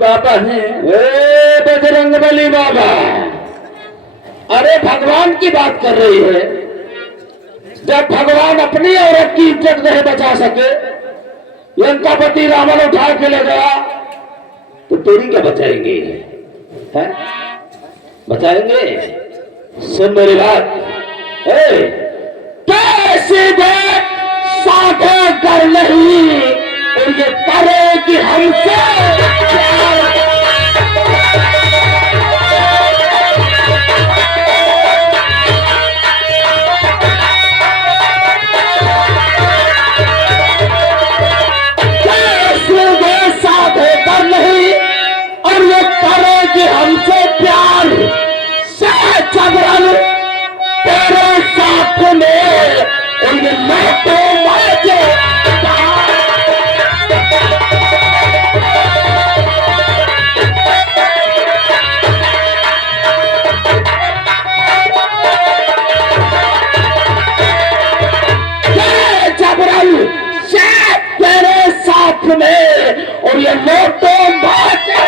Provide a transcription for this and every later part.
बाबा हैं। ए बजरंगबली बाबा, अरे भगवान की बात कर रही है। जब भगवान अपनी औरत की इज्जत नहीं बचा सके, लंकापति रावण उठा के ले गया, तो तेरी क्या बचाएंगे? है बचाएंगे? सुन मेरी बात, कैसे बात साधे कर नहीं, और ये करेगी हमसे प्यार। हमसे प्यार से जबरन तेरे साथ में उन लौटो बाजे। जबरन से तेरे साथ में और ये लौटो बाजे।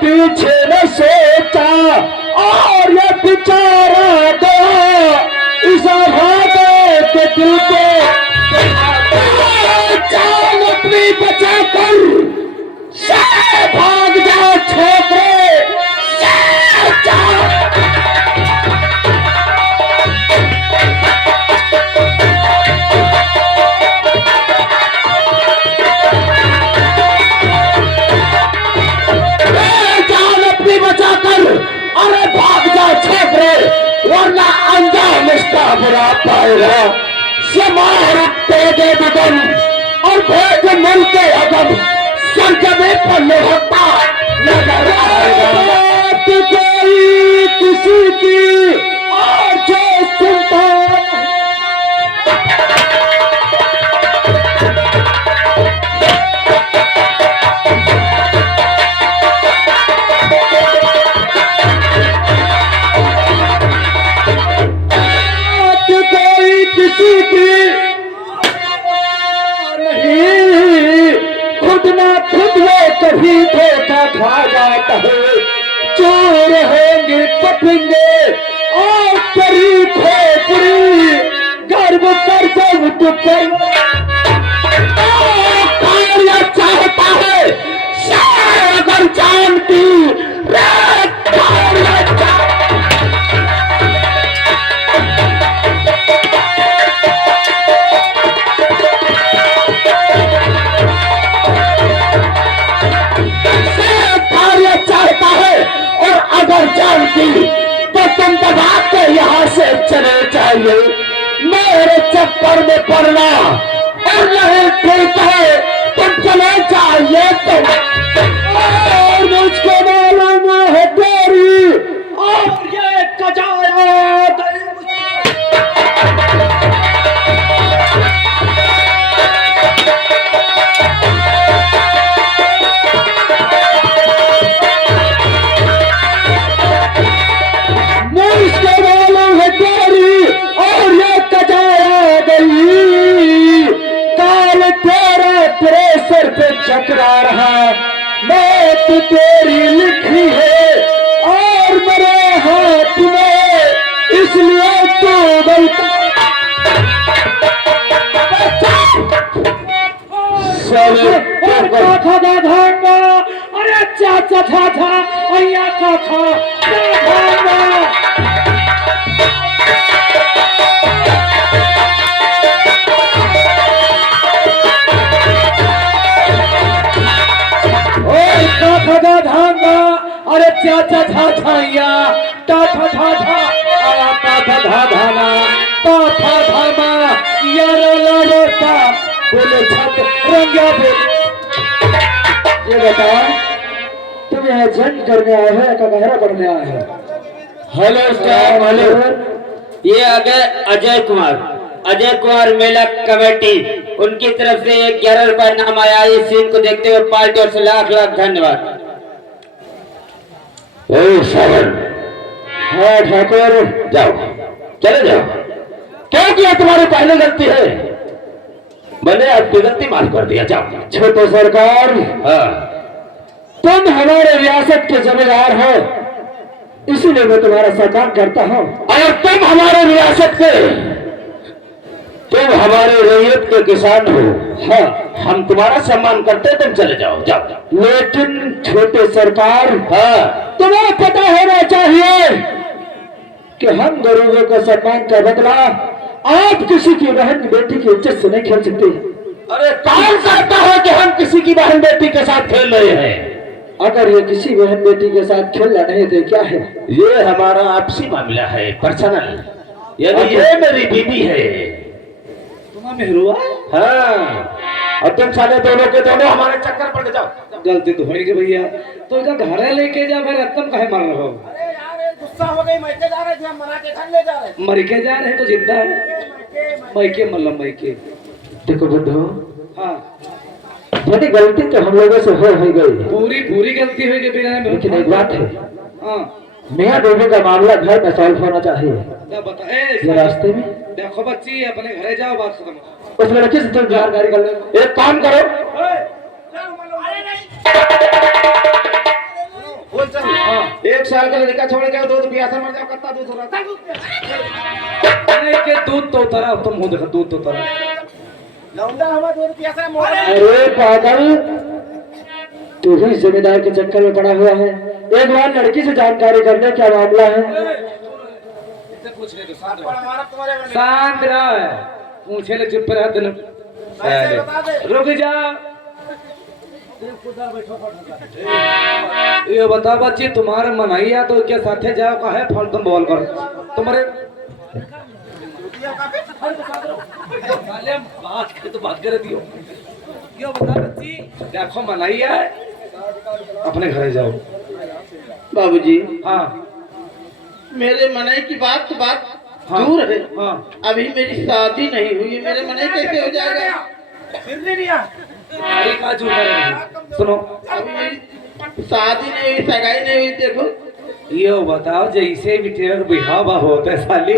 पीछे न सोचा और ये बेचारा गया इस भागे के दिल को जान अपनी बचा कर भाग जा छोटे वरना अंजाम इसका बुरा पाएगा। समार तेगे बदन और भेद मन के अदब संजमे पर लौटता नजर आएगा। कोई किसी की और जो सुनता कभी धोखा खा जाता है। चोर होंगे पटेंगे और करी खोपड़ी गर्व कर जब तो कार्य चाहता है अगर जानती जानती तो तुम दबा के यहाँ से चले जाइए। मेरे चक्कर में पड़ना और नहीं ठीक है, तुम चले जाइए। तुम मुझको मालूम है तेरी और ये कजाया चकरा रहा। मौत तेरी लिखी है और मेरे हाथ में, इसलिए तो गलता अरे चाचा था अया का था चा चा धा धाया ता था धा धा आ ता था धा धाना ता था धामा यार लड़ता बोले छत रंगा बोल। ये बताओ तुम यहाँ जंग करने आए हो या कगहरा पढ़ने आए हो? Hello staff hello. ये अजय कुमार मेला कमेटी उनकी तरफ से 11 रुपए नाम आया। इस सीन को देखते हुए पार्टी और से लाख लाख धन्यवाद। सावन हाँ ठाकुर जाओ चले जाओ। क्या किया तुम्हारी पहली गलती है? मैंने आपकी गलती माफ कर दिया। जाओ। छोटे सरकार हाँ तुम हमारे रियासत के जमींदार हो इसीलिए मैं तुम्हारा सम्मान करता हूँ और तुम हमारे रियासत के तुम हमारे रैयत के किसान हो। हाँ हम तुम्हारा सम्मान करते तुम चले जाओ जाओ। लेकिन छोटे सरकार हाँ तुम्हें पता होना चाहिए कि हम गरीबों का सम्मान का बदला आप किसी की बहन बेटी की इज्जत से नहीं खेल सकते। अरे कौन कहता है कि हम किसी की बहन बेटी के साथ खेल रहे हैं? अगर ये किसी बहन बेटी के साथ खेलना नहीं तो क्या है? ये हमारा आपसी मामला है पर्सनल। यानी ये मेरी बीवी है। तुम्हारा मेहरुआ? हाँ और तुम साले दोनों के दोनों हमारे चक्कर पड़ जाओ। गलती तो होगी भैया तो इनका घर लेके जा फिर रत्तम काहे मार रहे हो? अरे यार गुस्सा हो गई मैके जा रहे थे हम मना के घर ले जा रहे मर के जा रहे तो जिंदा है मैके मतलब मैके। देखो बुद्धू हाँ यदि गलती तो हम लोगों से हो गई पूरी गलती हुई के बिना में। लेकिन एक बात है हाँ मियाँ बीवी का मामला घर में सॉल्व होना चाहिए। बता ये रास्ते में देखो बच्ची अपने घरे जाओ बात खत्म। उस लड़के से तुम जानकारी कर लो। एक काम करो बोल चल हाँ 1 साल का लड़का छोड़ के दूध पियासा मर जाओ कत्ता दूध हो रहा नहीं के दूध तो उतरा तुम हो देखो दूध तो उतरा लौंडा हवा दूध पियासा मोड़। अरे पागल तू ही जिम्मेदार के चक्कर में पड़ा हुआ है। एक बार लड़की से जानकारी कर ले क्या मामला है। पूछ ले तो हमारा तुम्हारे शांत रह पूछे ले चुप रह दिन ऐसे बता दे। रुक जा। ये बता बच्ची तुम्हारे मनैया तो क्या साथे जाओ का है फल तुम बोल कर तुम्हारे बात करे तो बात करे दियो। ये बता बच्ची देखो मनैया है अपने घरे जाओ। बाबूजी हाँ मेरे मनाई की बात हाँ, दूर है। हाँ अभी मेरी शादी नहीं हुई मेरे मनाई कैसे हो जाएगा? अरे का झूठ है सुनो अभी मेरी शादी नहीं हुई सगाई नहीं हुई। देखो ये बताओ जैसे भी तेरा बिहावा होता है साली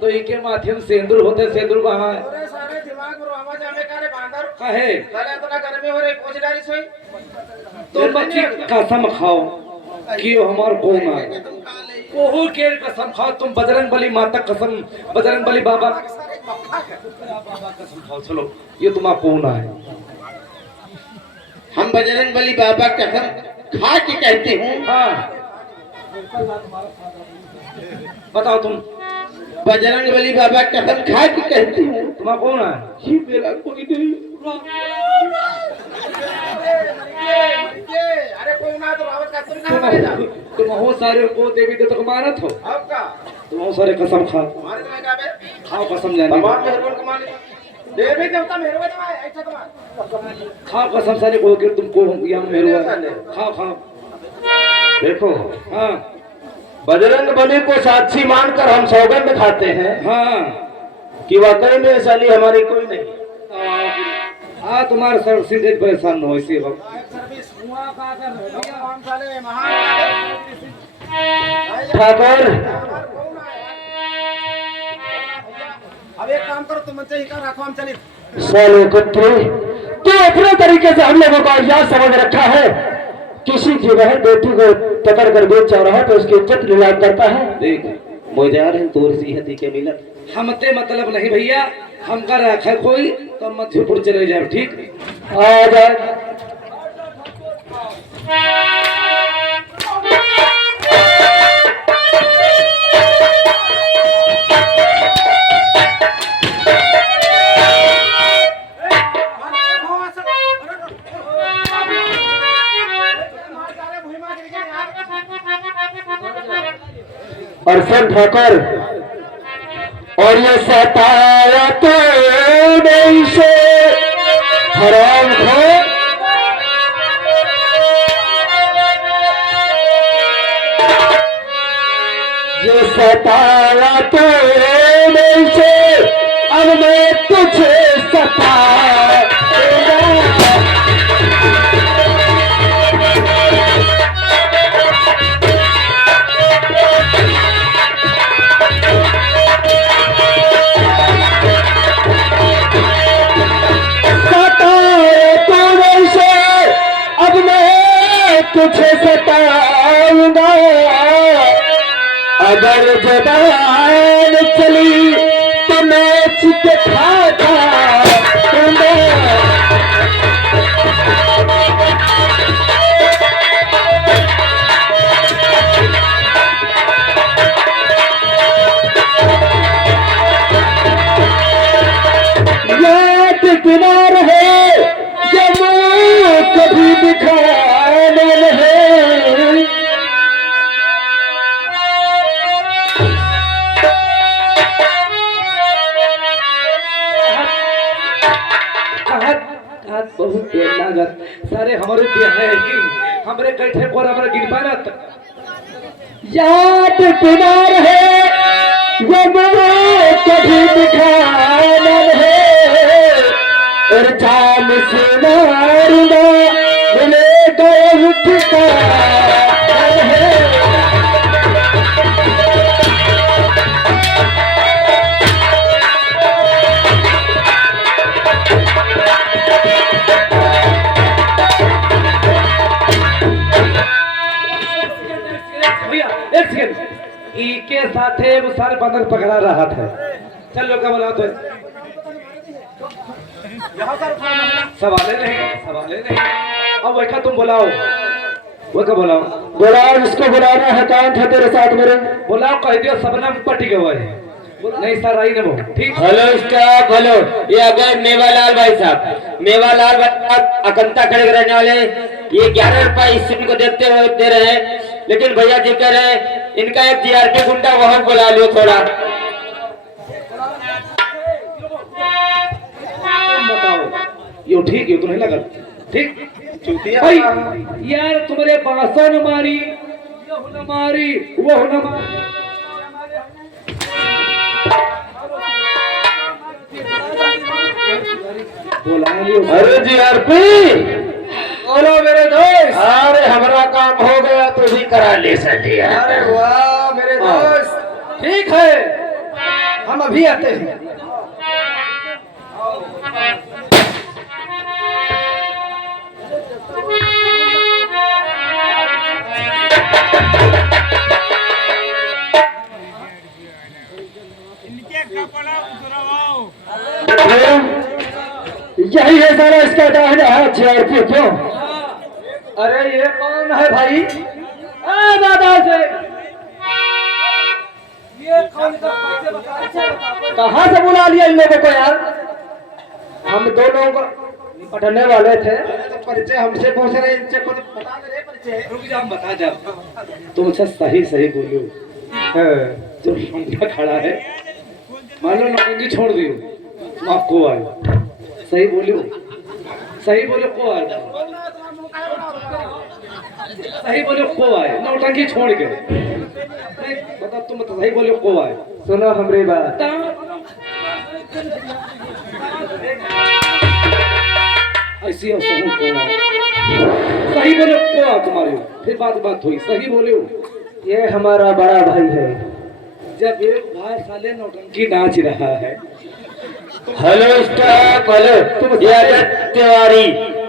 तो इनके माध्यम सिंदूर होते सिंदूर कहाँ है? अरे सारे दिमाग में आवाज आवे करे बांदर कहे साले इतना गर्मी हो रही पहुंच डाली सोई तो बच्ची कसम खाओ कि वो हमार कौन है। ओहो के कसम खाओ तुम बजरंग बली माता कसम बजरंग बली बाबा कसम खाओ। चलो ये तुम्हारा कौन है? हम बजरंग बली बाबा कसम खा के कहते हैं। हाँ बताओ तुम बजरंग बली बाबा कसम खा के कहते हैं। तुम्हारा कौन है? ये मेरा कोई नहीं। अरे कोई ना तो रावत का तुम ना मरेगा। तुम हो सारे को देवी देवता को मानत हो अब का तुम हो सारे कसम खाओ हमारे तुम्हें का बे खाओ कसम जाने भगवान मेहरबान को मान देवी देवता मेहरबान तुम्हारे ऐसा तुम्हारा खाओ कसम सारे को कि तुमको यहाँ मेरे खाओ खाओ। देखो हाँ बजरंग बली को साक्षी मानकर हम सौगंध खाते हैं हाँ कि वाकई में साली हमारी कोई नहीं। हाँ तुम्हारे सर से परेशान हो इसी वक्त सर्विस हुआ का कर भगवान साले महान ठाकुर अब एक काम करो तुम मुझसे ही कर रखो हम चले। साले कुत्ते तू अपने तरीके से हम लोगों का इजाज समझ रखा है। किसी की बहन बेटी को पकड़ कर बेच रहा है तो उसकी इज्जत नीलाम करता है। देख मोजार है तोर सिहती के मिलत हमते मतलब नहीं भैया हम कर रखा कोई तो मध्यपुर चले जाए ठीक आ जाए। और सुन ठाकुर, और ये सताया तो नहीं से हराम खोर, ये सताया तो नहीं से अब मैं तुझे सताऊंगा। तुझे सताऊंगा, अगर जुबान चली तो मैं चित खाता हूँगा। याद किनार है जब कभी दिखाना है, बहुत देर लागत सारे हमारे देह है कि हमरे कैठे पर हमरा गिन पारत। याद किनार है जब कभी दिखाना है, और जान से मारूंगा मिलेगा ठिकाना है। एक सेकंड, के साथे वो सारे बंदर पकड़ा रहा था। चल लोग का बोला तो सवाले नहीं। अब वैका तुम बुलाओ, वैका बुलाओ, इसको बुलाना है, कौन था तेरे साथ मेरे? बुलाओ, कह दियो सबना पट्टी गवा है। नहीं सर आई ना वो ठीक। Hello staff, hello. ये अगर मेवालाल भाई साहब, मेवालाल भाई साहब अकंता खड़े रहने वाले, ये 11 रुपए इस सिम को देते हुए दे रहे हैं, लेकिन भैया जी कह रहे हैं इनका एक जीआरपी गुंडा वहां बुला लियो थोड़ा। बताओ यो ठीक है, तुम्हें लगा ठीक? भाई यार तुम्हारे बासा न मारी, यह न मारी, वो न मारी। अरे जीआरपी, बोलो मेरे दोस्त। अरे हमारा काम हो गया तो भी करा ले सकती है। अरे वाह मेरे दोस्त, ठीक है हम अभी आते हैं। यही है सारा इसका दाहिना हाथ जीआरपी क्यों? अरे ये कौन है भाई? दादा से ये कौन का पैसे बता, कहाँ से बुला लिया इन लोगों को यार? हम दोनों को पढ़ने वाले थे, परिचय हमसे पूछ रहे, इनसे खुद बता दे रहे परिचय। रुक जा, हम बता जा। तुमसे सही बोलियो। जो हमका खड़ा है मान लो नौकरी छोड़ दियो, आपको आए सही बोलियो को आए, सही बोलियो को आए, नौटंकी छोड़ के बता, तुम सही बोलियो को आए। सुनो हमारी बात, ऐसी असहन को सही बोलियो को आ तुम्हारे, फिर बात हुई, सही बोलियो। ये हमारा बड़ा भाई है। जब एक भाई साले नौटंकी नाच रहा है। Hello staff, hello. ये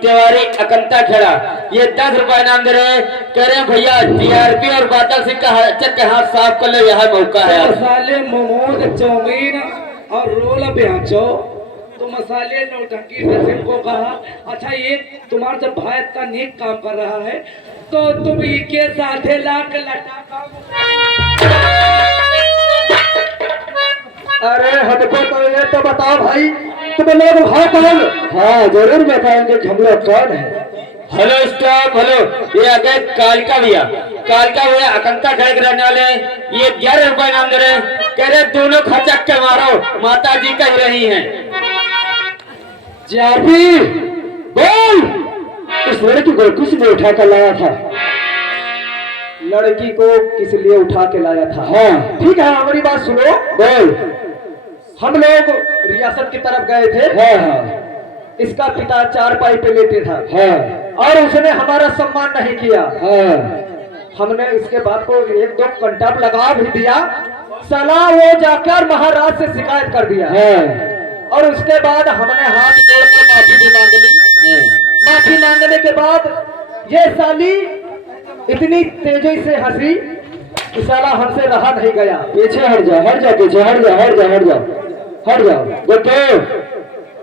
तिवारी अकंता खेड़ा, ये 10 रुपए इनाम दे रहे हैं, कह रहे हैं भैया जीआरपी और बादल सिंह का चक्कर के हाथ साफ कर लो, यह मौका है। मसाले मोमोज चाउमीन और रोल बेचो तो मसाले नौटंकी ने को कहा, अच्छा ये तुम्हारा जब भाई इतना नेक काम कर रहा है तो तुम इसके साथ लाख लटा काम। अरे हमको तो ये तो बताओ भाई, तुम लोग हो कौन? हाँ जरूर बताएंगे कि हम लोग कौन है। Hello stop hello. ये आ गए कालिका भैया अकंता खड़े के रहने वाले। ये 11 रुपए नाम दे रहे, कह रहे दोनों खचक के मारो, माता जी कह रही हैं। जाबी बोल, इस लड़की को किसने उठा कर लाया था? लड़की को किस लिए उठा के लाया था? हाँ ठीक है, हमारी बात सुनो। बोल। हम लोग रियासत की तरफ गए थे। हाँ हाँ इसका पिता 4 पाई पे लेटे था हाँ और उसने हमारा सम्मान नहीं किया। हाँ हमने इसके बाद को 1-2 कंटाप लगा भी दिया। साला वो जाकर महाराज से शिकायत कर दिया। हाँ और उसके बाद हमने हाथ जोड़कर माफी भी मांग ली। माफी मांगने के बाद ये साली इतनी तेजी से हंसी कि साला हमसे रहा नहीं गया। पीछे हट जा, पीछे हट जा। देखो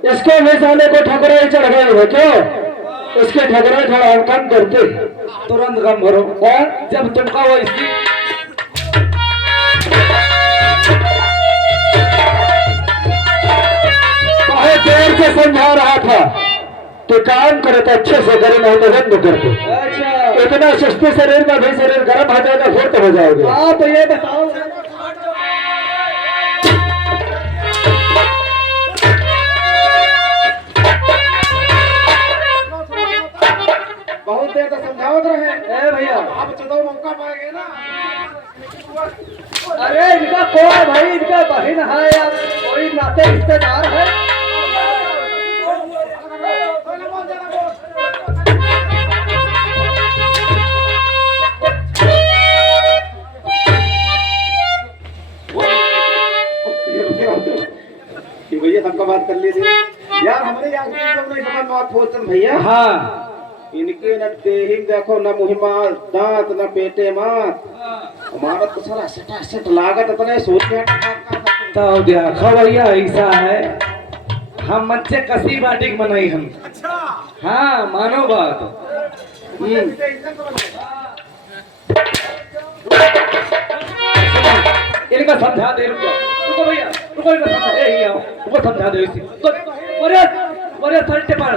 इसके भी साले को ठकरे चढ़ गए हो क्यों? इसके ठकरे थोड़ा हम कम करते। तुरंत कम करो। हाँ? जब तुमका वो इसी बहुत देर से समझा रहा था तो काम करे तो अच्छे से करे, नहीं तो रद्द करते। अच्छा, इतना सुस्ती शरीर का भी शरीर गर्म हो जाएगा, फिर तो हो जाओगे। आप ये बताओ। बहुत देर तक समझावत रहे। ए भैया, आप चलो मौका पाएंगे ना। अरे इनका कौन है भाई? इनका बहन है या कोई नाते रिश्तेदार है? भैया सबका बात कर लीजिए यार। हमारे यहाँ भैया हाँ, इनके न देही देखो, न मुहिमा दांत, न पेटे मात। हमारा तो सारा सटासट लागत इतने सोचे तो देखो भैया ऐसा है। हम मच्छे कसी बाटी बनाई हम। हाँ मानो बात। इनका समझा दे। रुको भैया, रुको इनका समझा दे। यही आओ, रुको समझा दे इसी। अरे सल्टे पर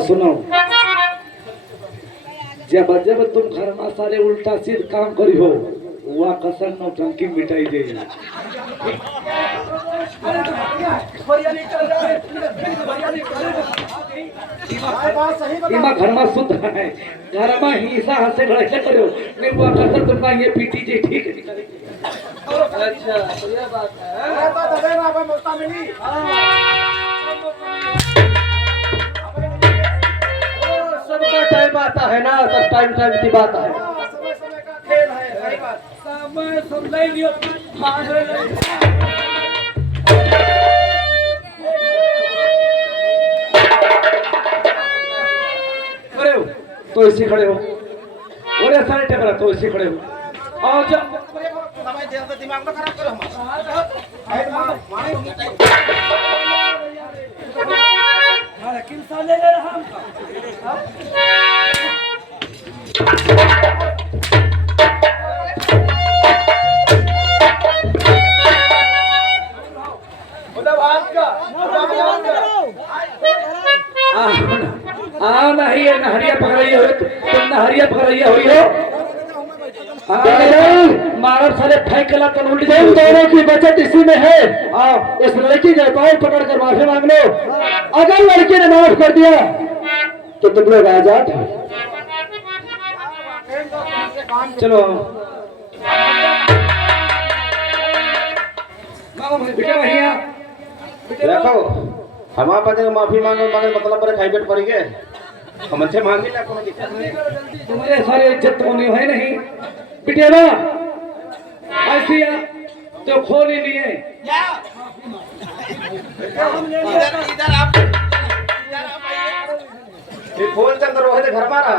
सुनो, जब तुम घर में सारे उल्टा सीध काम करी हो, वह कसर नौटंकी मिटाई दे। घर में शुद्ध है, घर में हिस्सा हाथ से घड़े करो नहीं, वो कसर तुमका ये पीटी जे ठीक है। अच्छा, तो ये बात है। सबका टाइम आता है ना, सब टाइम की बात है। समय का खेल है, सही बात। समय समझ लियो। तो इसी खड़े हो। और सारे टेबल तो इसी खड़े हो। और जब दिमाग में खराब करो किन साले ले रहा हम। नहीं है नहरिया पकड़िए हो, तुम नहरिया पकड़िए हुई हो। मारब साले फेंकला तो उल्टी। तुम दोनों की बचत इसी में है। इस लड़की के पाँव पकड़ कर माफी मांग लो। अगर लड़की ने माफ कर दिया तो तुम लोग आजाद हो। चलो बेटा भैया देखो, हमारे पास माफी मांगे मतलब बड़े खाई पेट पड़ गए। हमसे मांगे ना, कोनो दिक्कत नहीं। तुम्हारे सारे इज्जत होनी है नहीं बिटेवा ऐसी तो खोल ही लिए। इधर आप फोन चंद्र रोहे घर मारा।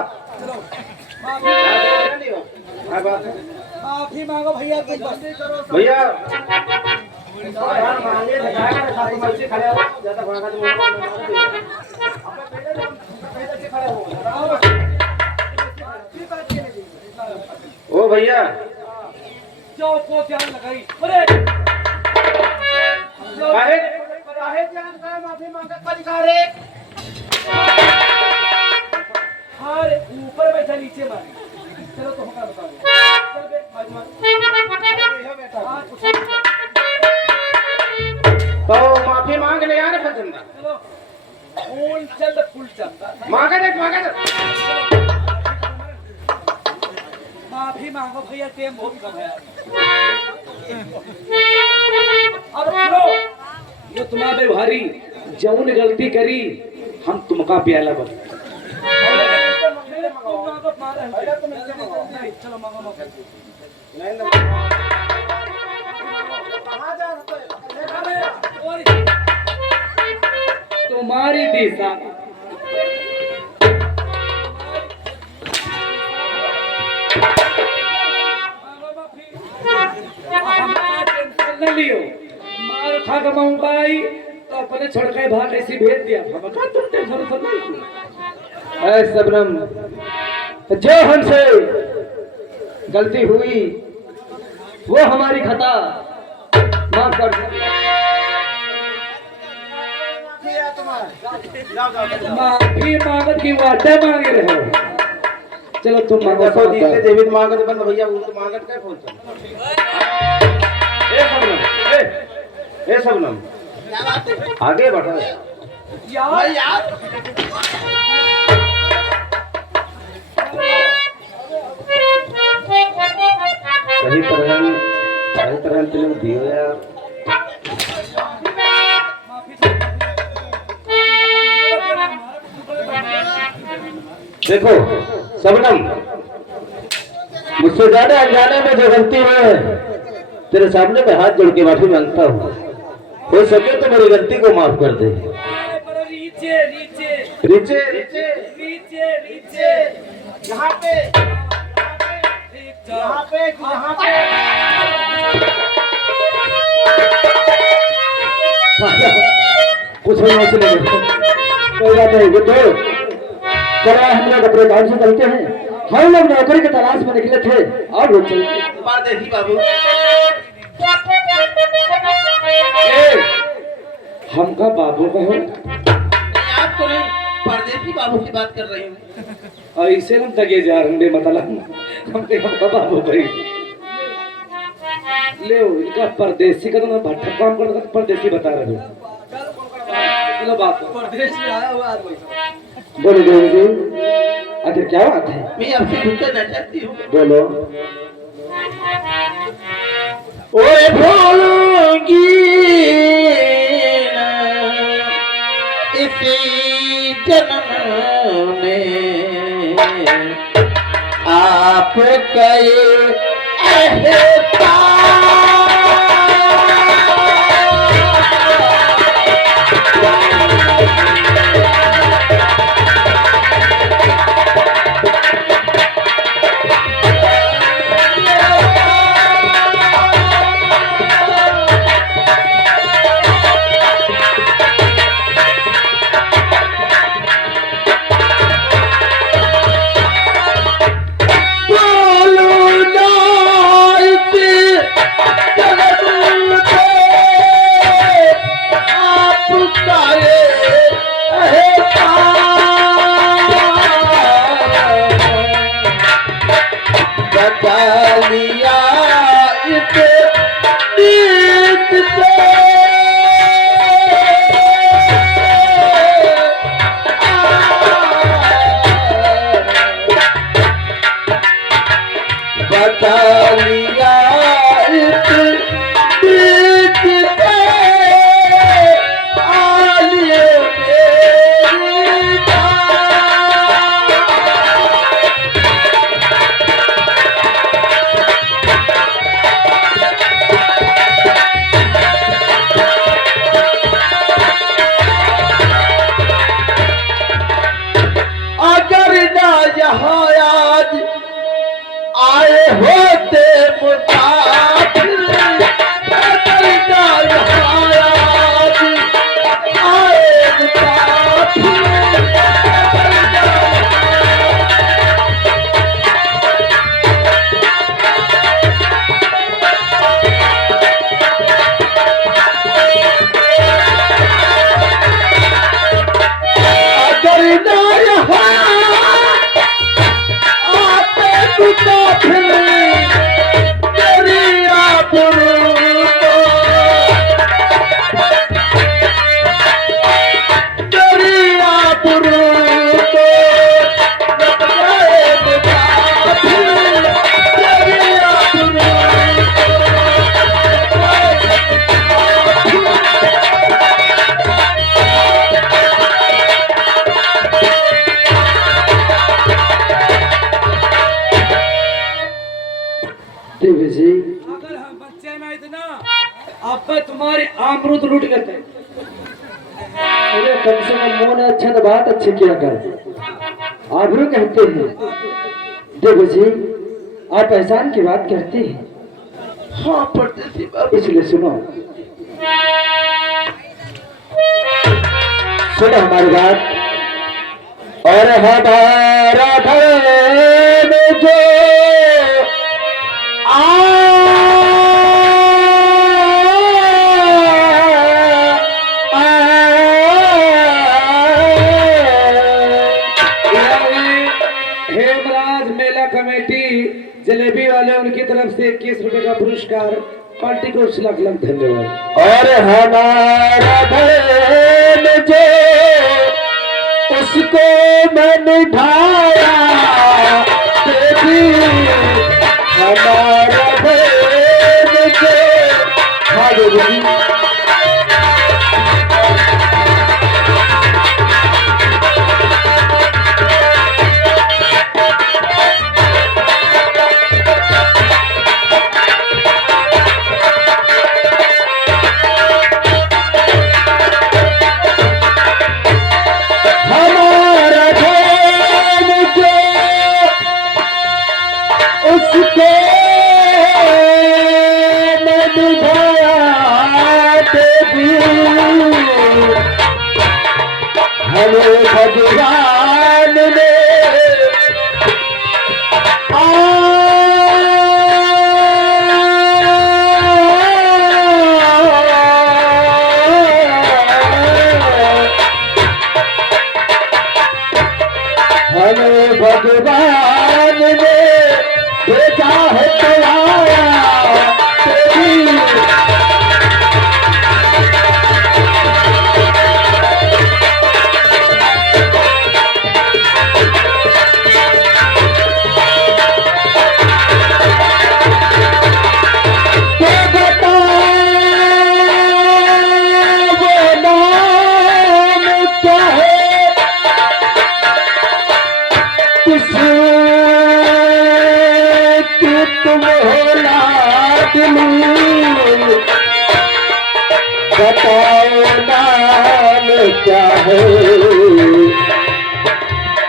माफी मांगो भैया। भैया ओ भैया जाओ को जान लगाई अरे काहे जान का माफी मांगत परिकार रे अरे ऊपर बैठा नीचे मारे चलो तो होगा बताओ चल बे हाँ, तो माफी मांग ले यार फसंदा चलो फुल चल मांगा दे माफी मांगो भैया टेम बहुत कम है अब सुनो ये तुम्हारा व्यवहारी जौन गलती करी हम तुमका प्याला बन चलो मांगो तुम्हारी दिशा न लियो मार खा कमाऊं भाई तो अपने छोड़ के भाग ऐसी भेज दिया हम का तुम टेंशन मत लो ऐ सबनम जो हमसे गलती हुई वो हमारी खता माफ कर दो। माफी मांगत की वादा मांगे रहो चलो तुम मांगो देखो जीते जीवित मांगत बंद भैया वो तो मांगत काय फोन ए सबनम आगे बढ़ो यार सही तरह तुम दियो यार देखो सबनम मुझसे ज्यादा अनजाने में जो गलती है तेरे सामने मैं हाथ जोड़ के माफी मांगता हूँ हो सके तो मेरी गलती को माफ कर दे नीचे नीचे नीचे नीचे नीचे नीचे यहाँ पे यहाँ पे यहाँ पे कुछ नहीं चलेगा कोई बात नहीं तो चलो हम लोग अपने काम से चलते हैं हम लोग नौकरी की तलाश में निकले थे और लोग चलते परदेसी बाबू हमका बाबू का हो आप तो नहीं परदेसी बाबू की बात कर रही हूँ ऐसे हम तगे जा रहे मतलब हमका बाबू भाई ले इनका परदेसी का तो मैं भट्टा काम करता था परदेसी बता रहे हो चलो बात परदेसी आया हुआ आदमी बोलो बोलो आखिर क्या बात है मैं आपसे घूमकर ना चाहती हूँ बोलो ओए भूलूंगी इसी जन्म में आप कहे देवी जी अगर हम बच्चे ना इतना अब तुम्हारे अमरूद लूट लेते। अरे कम से कम मोन अच्छा तो बात अच्छी किया कर, आबरू कहते हैं। देवी जी आप एहसान की बात करते हैं। हाँ परदेसी बाबू, इसलिए सुनो सुनो हमारी बात। और हमारा धर्म जो हेमराज मेला कमेटी जलेबी वाले उनकी तरफ से 21 रुपए का पुरस्कार, पार्टी को लाख लाख धन्यवाद। और हमारा धर्म जो उसको मन भाया देवी, हमारा धर्म जो हाँ देवी भगवान ने हमें भगवान ने भेजा है तुम्हारा तुम हो लाडली, बताओ नाम क्या है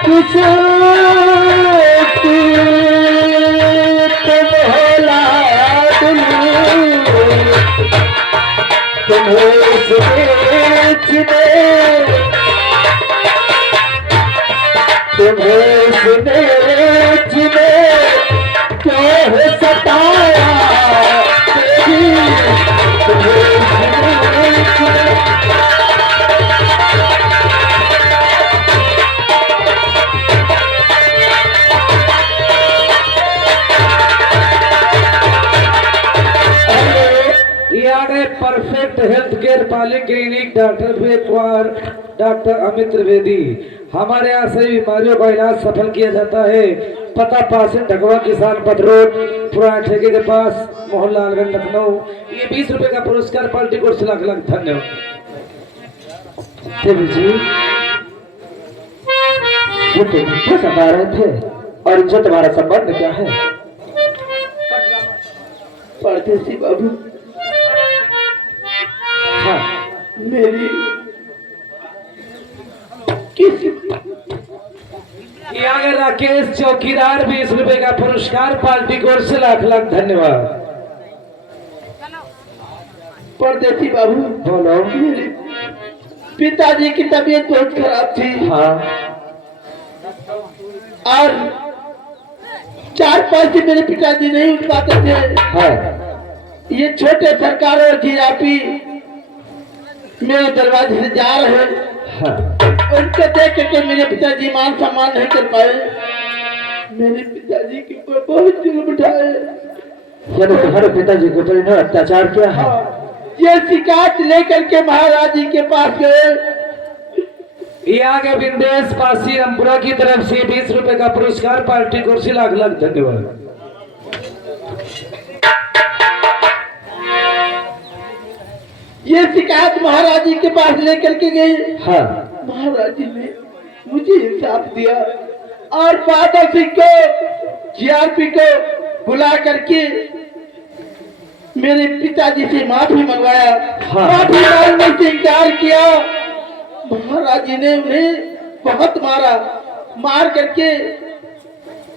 किस तुम हो लाडली, तुम्हें इस बीच में तुम्हें इस बीच में क्यों सताया तेरी, ये आ गए परफेक्ट हेल्थ केयर पाली क्लिनिक, डॉक्टर वेद कुमार, डॉक्टर अमित त्रिवेदी। हमारे यहाँ सभी बीमारियों का इलाज सफल किया जाता है। पता पासिंग ढगवा किसान पथ रोड, पुराने ठेके के पास, मोहनलालगंज, लखनऊ। ये 20 रुपए का पुरस्कार, पार्टी को लाख लाख धन्यवाद। देवी जी वो तो मुझे सता रहे थे, और इनसे तुम्हारा संबंध क्या है? परदेसी बाबू, हाँ मेरी किसी ये आ गए राकेश चौकीदार, 20 रुपए का पुरस्कार, पार्टी को लाख लाख धन्यवाद। परदेसी बाबू, बोलो। मेरे पिताजी की तबीयत बहुत खराब थी। हाँ और 4-5 दिन मेरे पिताजी नहीं उठ पाते थे। हाँ ये छोटे सरकार और जीरापी मेरे दरवाजे से जा रहे हैं। हाँ उनको देख के मेरे पिताजी मान सम्मान नहीं कर पाए। मेरे पिताजी के ऊपर बहुत जुल्म उठाए। यानी तुम्हारे पिताजी के ऊपर इन्होंने अत्याचार किया है? ये शिकायत लेकर के महाराज जी के पास गए। ये आ गए विंदेश पासी रामपुरा की तरफ से 20 रुपए का पुरस्कार, पार्टी को लाख लाख धन्यवाद। ये शिकायत महाराज जी के पास लेकर के गई। हाँ महाराज जी ने मुझे इंसाफ दिया और बादल सिंह को, जीआरपी को बुला करके मेरे पिताजी से माफी मंगवाया, हाँ। माफी मांगने से इनकार किया। महाराज जी ने उन्हें बहुत मारा, मार करके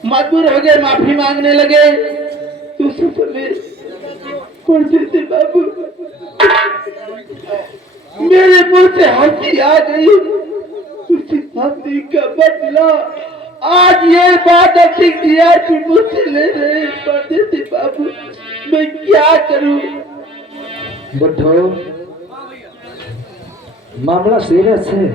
मजबूर हो गए, माफी मांगने लगे। तो उसी समय पढ़ते थे बाबू, मेरे मुंह से हंसी आ गई। उसी हंसी का बदला आज ये बात ठीक दिया कि मुझसे ले रहे पढ़ते थे बाबू, मैं क्या करूं? बुद्धो, मामला सीरियस है।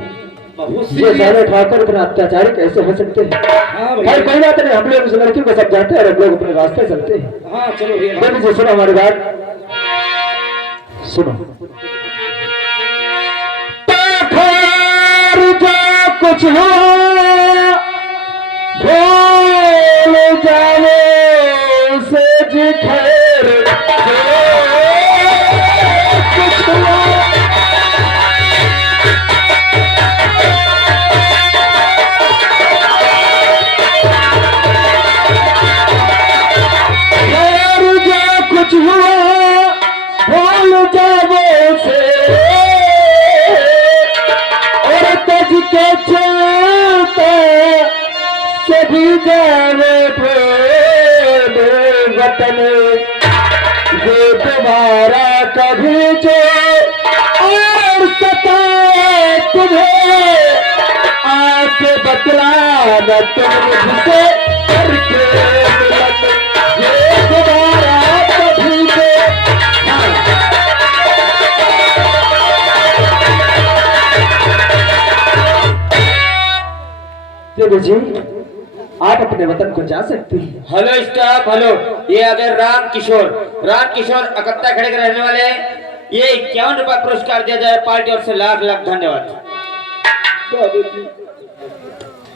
बहुत ये सारे ठाकुर पर अत्याचारी कैसे हो सकते हैं? हाँ भाई भैया, कोई बात नहीं, हम लोग उस लड़की को समझाते हैं और हम लोग अपने रास्ते चलते हैं। हाँ चलो भैया। देवी जी सुनो हमारी बात, सुनो। कुछ हो भूल जाने से जी खैर कुछ हो कुछ हुआ भूल जावे से और तज के चलते सभी जाने वतन ये तुम्हारा कभी जो और सताए तुम्हें आके बतलाना तुम मुझसे करके मिलन ये तुम्हारा कभी जो देवी जी आप अपने वतन को जा सकते हैं। Hello staff, hello. ये अगर राम किशोर अकत्ता खड़े के रहने वाले हैं। ये 51 रुपया पुरस्कार दिया जाए पार्टी और से लाख लाख धन्यवाद। बाबूजी,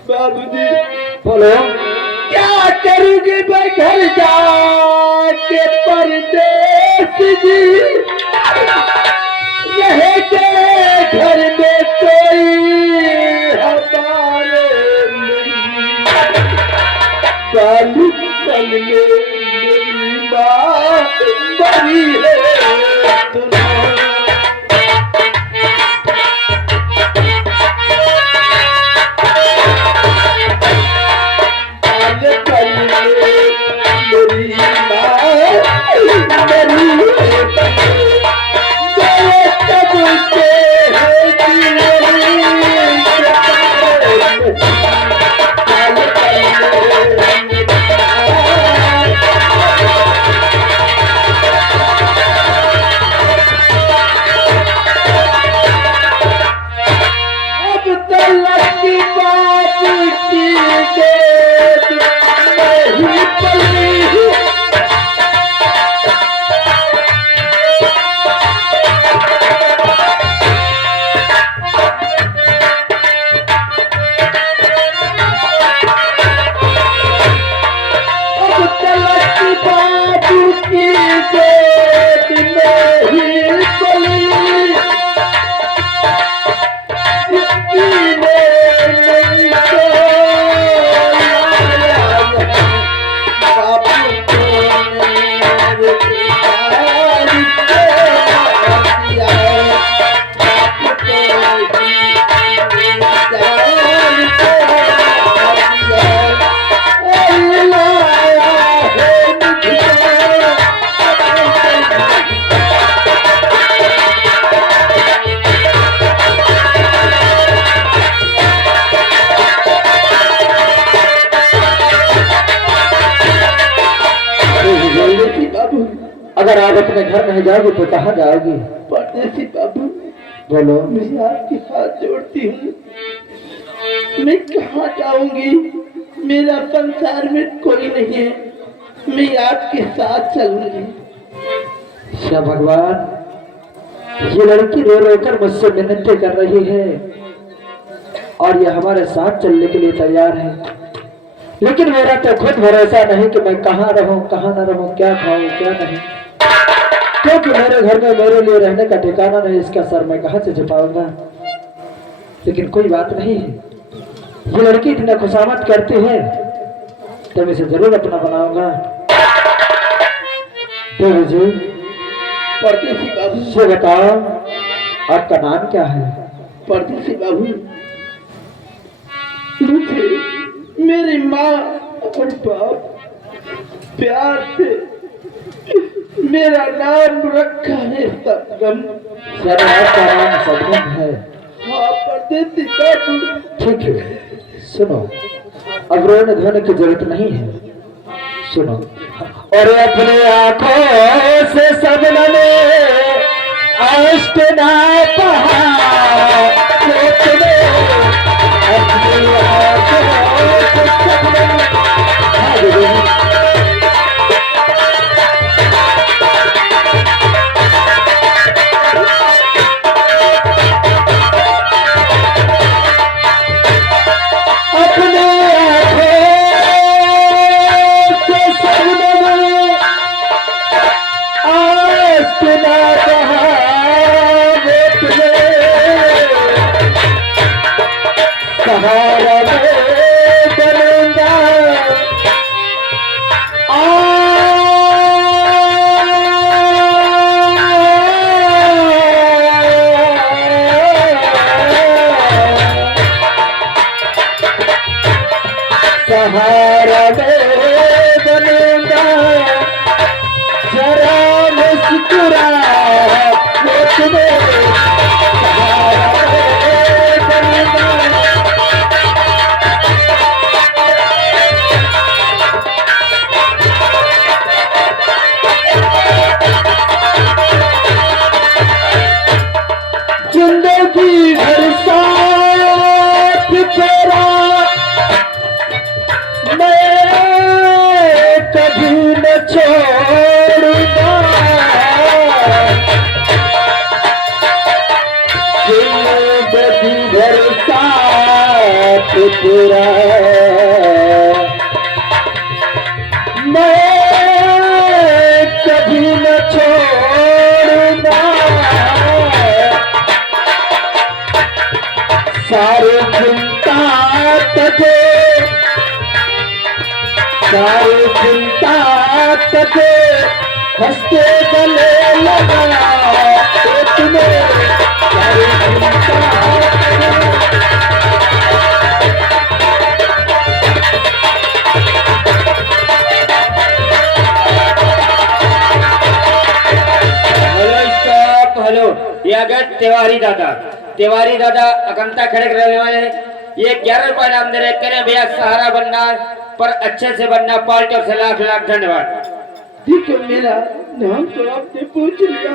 बाबूजी, बोलो। क्या करूंगी मैं घर जाके परदेस जी, रह गए घर में कोई हमारे पल पल में मेरी माँ मरी है तुम्हारी। अगर आप अपने घर नहीं जाओगे तो कहाँ जाओगी? परदेसी बाबू, बोलो। मैं आपके हाथ जोड़ती हूँ, मैं कहाँ जाऊंगी? मेरा संसार में कोई नहीं है, मैं आपके साथ चलूंगी। क्या भगवान, ये लड़की रो रो कर मुझसे मिन्नतें कर रही है और ये हमारे साथ चलने के लिए तैयार है, लेकिन मेरा तो खुद भरोसा नहीं कि मैं कहाँ रहूं कहाँ न रहूं, क्या खाऊं क्या नहीं, क्योंकि मेरे घर में मेरे लिए रहने का ठिकाना नहीं। इसका सर मैं कहाँ से छुपाऊंगा? लेकिन कोई बात नहीं है, ये लड़की इतना खुशामद करती है तो मैं इसे जरूर अपना बनाऊंगा। देवी जी परदेसी बाबू, ये बताओ आपका नाम क्या है? परदेसी बाबू, मुझे मेरी माँ और बाप प्यार से मेरा नाम रखा है सदगम। सर आपका नाम सदगम है? हाँ परदेसी बाबू। ठीक है, सुनो, अब रोने धोने की जरूरत नहीं है, सुनो। और अपनी आंखों से सबने अष्ट ना कहा, अपनी आंखों से सबने सहारा में बनूंगा सहारा में बनूंगा, जरा मुस्कुरा तुम्हें सहारा में बनूंगा। जिंदगी भर साथ तेरा मैं कभी न छोड़ूंगा, जिंदगी भर साथ तेरा मैं कभी न छोड़ूंगा। सारे चिंता तके, सारे चिंता तके हंसते गले लगा तुम्हें, सारे चिंता हेलो, ये अगर तिवारी दादा अकंता खड़े रहने वाले हैं। ये 11 रुपए नाम दे रहे, करें भैया सहारा बनना पर अच्छे से बनना, पार्टी और से लाख लाख धन्यवाद। ठीक है, मेरा नाम तो आपने पूछ लिया।